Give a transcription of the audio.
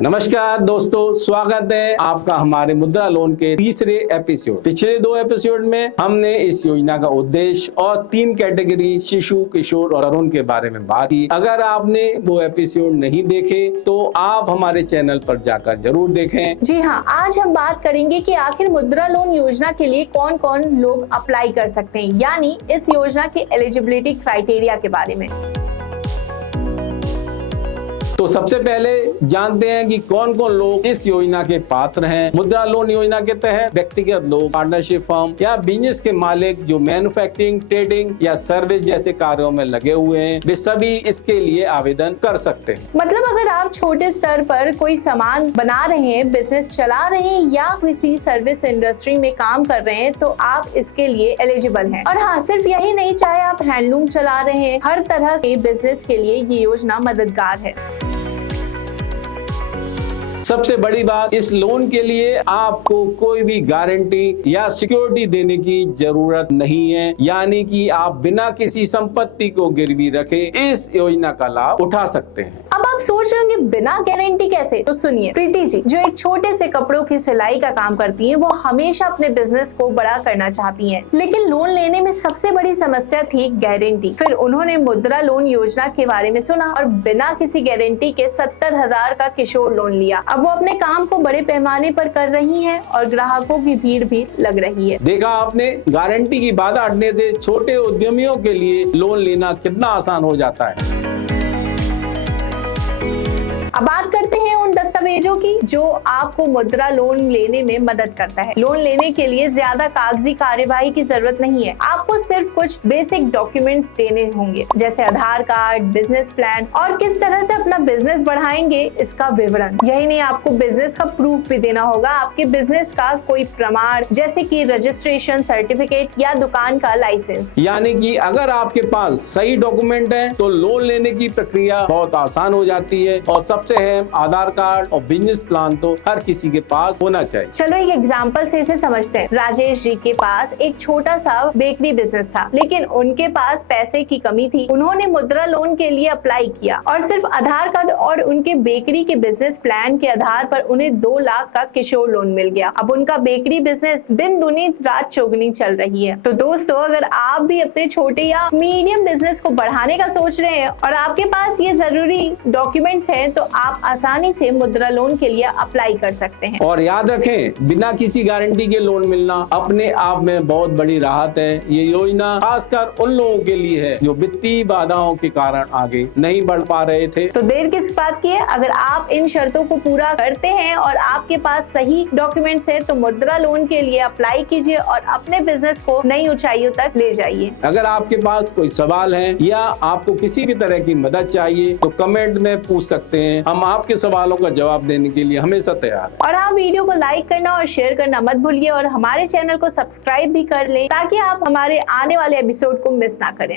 नमस्कार दोस्तों, स्वागत है आपका हमारे मुद्रा लोन के तीसरे एपिसोड। पिछले 2 एपिसोड में हमने इस योजना का उद्देश्य और 3 कैटेगरी शिशु, किशोर और तरुण के बारे में बात की। अगर आपने वो एपिसोड नहीं देखे तो आप हमारे चैनल पर जाकर जरूर देखें। जी हाँ, आज हम बात करेंगे कि आखिर मुद्रा लोन योजना के लिए कौन कौन लोग अप्लाई कर सकते हैं, यानी इस योजना के एलिजिबिलिटी क्राइटेरिया के बारे में। तो सबसे पहले जानते हैं कि कौन कौन लोग इस योजना के पात्र हैं। मुद्रा लोन योजना के तहत व्यक्तिगत लोग, पार्टनरशिप फर्म या बिजनेस के मालिक जो मैन्युफैक्चरिंग, ट्रेडिंग या सर्विस जैसे कार्यों में लगे हुए हैं, वे सभी इसके लिए आवेदन कर सकते हैं। मतलब अगर आप छोटे स्तर पर कोई सामान बना रहे हैं, बिजनेस चला रहे हैं या किसी सर्विस इंडस्ट्री में काम कर रहे हैं तो आप इसके लिए एलिजिबल हैं। और हाँ, सिर्फ यही नहीं, चाहे आप हैंडलूम चला रहे हैं, हर तरह के बिजनेस के लिए ये योजना मददगार है। सबसे बड़ी बात, इस लोन के लिए आपको कोई भी गारंटी या सिक्योरिटी देने की जरूरत नहीं है, यानी कि आप बिना किसी संपत्ति को गिरवी रखे इस योजना का लाभ उठा सकते हैं। अब आप सोच रहे होंगे बिना गारंटी कैसे? तो सुनिए, प्रीति जी जो एक छोटे से कपड़ों की सिलाई का काम करती हैं, वो हमेशा अपने बिजनेस को बड़ा करना चाहती हैं, लेकिन लोन लेने में सबसे बड़ी समस्या थी गारंटी। फिर उन्होंने मुद्रा लोन योजना के बारे में सुना और बिना किसी गारंटी के 70,000 का किशोर लोन लिया। अब वो अपने काम को बड़े पैमाने पर कर रही हैं और ग्राहकों की भीड़ भी लग रही है। देखा आपने, गारंटी की बाधा हटने से छोटे उद्यमियों के लिए लोन लेना कितना आसान हो जाता है। अब बात करते हैं उन दस्तावेजों की जो आपको मुद्रा लोन लेने में मदद करता है। लोन लेने के लिए ज्यादा कागजी कार्यवाही की जरूरत नहीं है। आपको सिर्फ कुछ बेसिक डॉक्यूमेंट्स देने होंगे, जैसे आधार कार्ड, बिजनेस प्लान और किस तरह से अपना बिजनेस बढ़ाएंगे इसका विवरण। यही नहीं, आपको बिजनेस का प्रूफ भी देना होगा, आपके बिजनेस का कोई प्रमाण, जैसे कि रजिस्ट्रेशन सर्टिफिकेट या दुकान का लाइसेंस। यानी कि अगर आपके पास सही डॉक्यूमेंट है तो लोन लेने की प्रक्रिया बहुत आसान हो जाती है। और सबसे अहम, आधार कार्ड और बिजनेस प्लान तो हर किसी के पास होना चाहिए। चलो एक एग्जांपल से इसे समझते हैं। राजेश जी के पास एक छोटा सा बेकरी बिजनेस था, लेकिन उनके पास पैसे की कमी थी। उन्होंने मुद्रा लोन के लिए अप्लाई किया और सिर्फ आधार कार्ड और उनके बेकरी के बिजनेस प्लान के आधार पर उन्हें 2 लाख का किशोर लोन मिल गया। अब उनका बेकरी बिजनेस दिन दुनी रात चौगुनी चल रही है। तो दोस्तों, अगर आप भी अपने छोटे या मीडियम बिजनेस को बढ़ाने का सोच रहे हैं और आपके पास ये जरूरी डॉक्यूमेंट्स हैं, तो आप आसानी से मुद्रा लोन के लिए अप्लाई कर सकते हैं। और याद रखें, बिना किसी गारंटी के लोन मिलना अपने आप में बहुत बड़ी राहत है। ये योजना खासकर उन लोगों के लिए है जो वित्तीय बाधाओं के कारण आगे नहीं बढ़ पा रहे थे। तो देर किस बात की है? अगर आप इन शर्तों को पूरा करते हैं और आपके पास सही डॉक्यूमेंट्स हैं, तो मुद्रा लोन के लिए अप्लाई कीजिए और अपने बिजनेस को नई ऊंचाइयों तक ले जाइए। अगर आपके पास कोई सवाल है या आपको किसी भी तरह की मदद चाहिए तो कमेंट में पूछ सकते हैं। हम आपके सवालों का जवाब देने के लिए हमेशा तैयार हैं। और आप वीडियो को लाइक करना और शेयर करना मत भूलिए और हमारे चैनल को सब्सक्राइब भी कर लें, ताकि आप हमारे आने वाले एपिसोड को मिस ना करें।